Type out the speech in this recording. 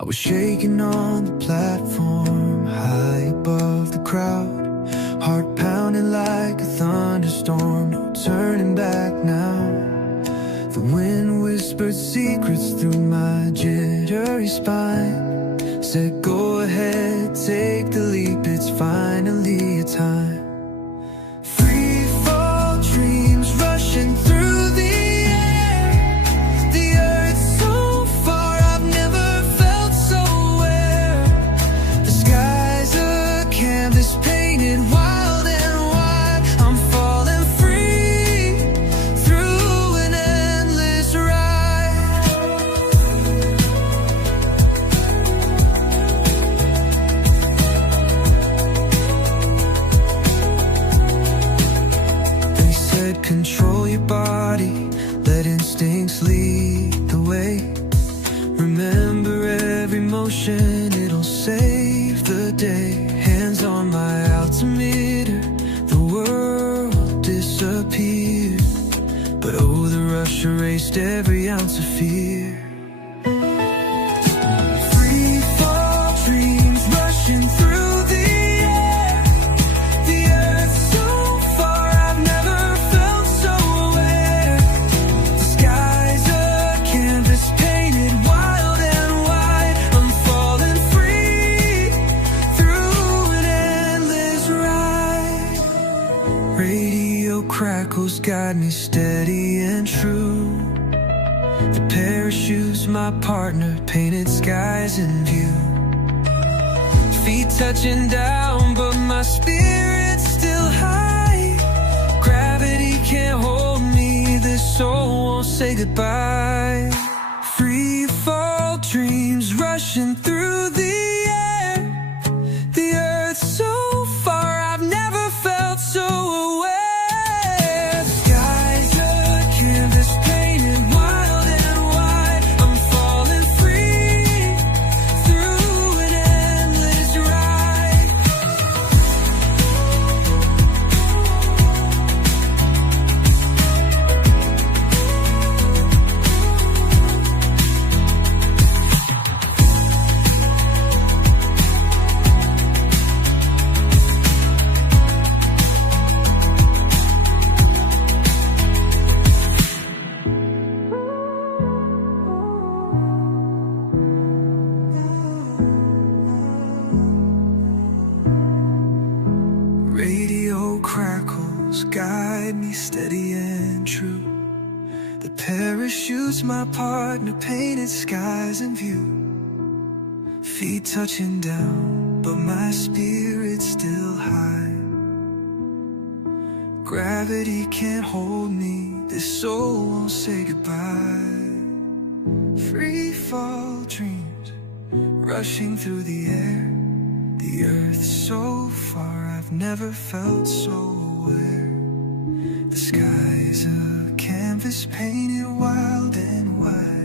I was shaking on the platform, high above the crowd, heart pounding like a thunderstorm, no turning back now. The wind whispered secrets through my jittery spine, said go ahead, take the leap, it's finally a time. Free fall dreams rushing through the air, the earth so far I've never felt so aware. The sky's a canvas painted wild and wide, I'm falling free through an endless ride. They said control your body, let instincts lead the way. Remember every motion, it'll save the day. Hands on my altimeter, the world disappeared, but oh, the rush erased every ounce of fear. Free fall dreams rushing through the air, the earth so far I've never felt so aware. The sky's a canvas painted wild and wide, I'm falling free through an endless ride. Radio crackles guide me steady and true. The parachute's my partner, painted skies in view. Feet touching down, but my spirit's still high. Gravity can't hold me, this soul won't say goodbye. Free fall dreams rushing through the air, the earth so far I've never felt so aware. The sky's a canvas painted wild and wide, I'm falling free through an endless ride. Radio crackles guide me steady and true. The parachute's my partner, painted skies in view. Feet touching down, but my spirit's still high. Gravity can't hold me, this soul won't say goodbye. Free fall dreams rushing through the air, the earth so far I've never felt so aware. The sky's a canvas painted wild and wide.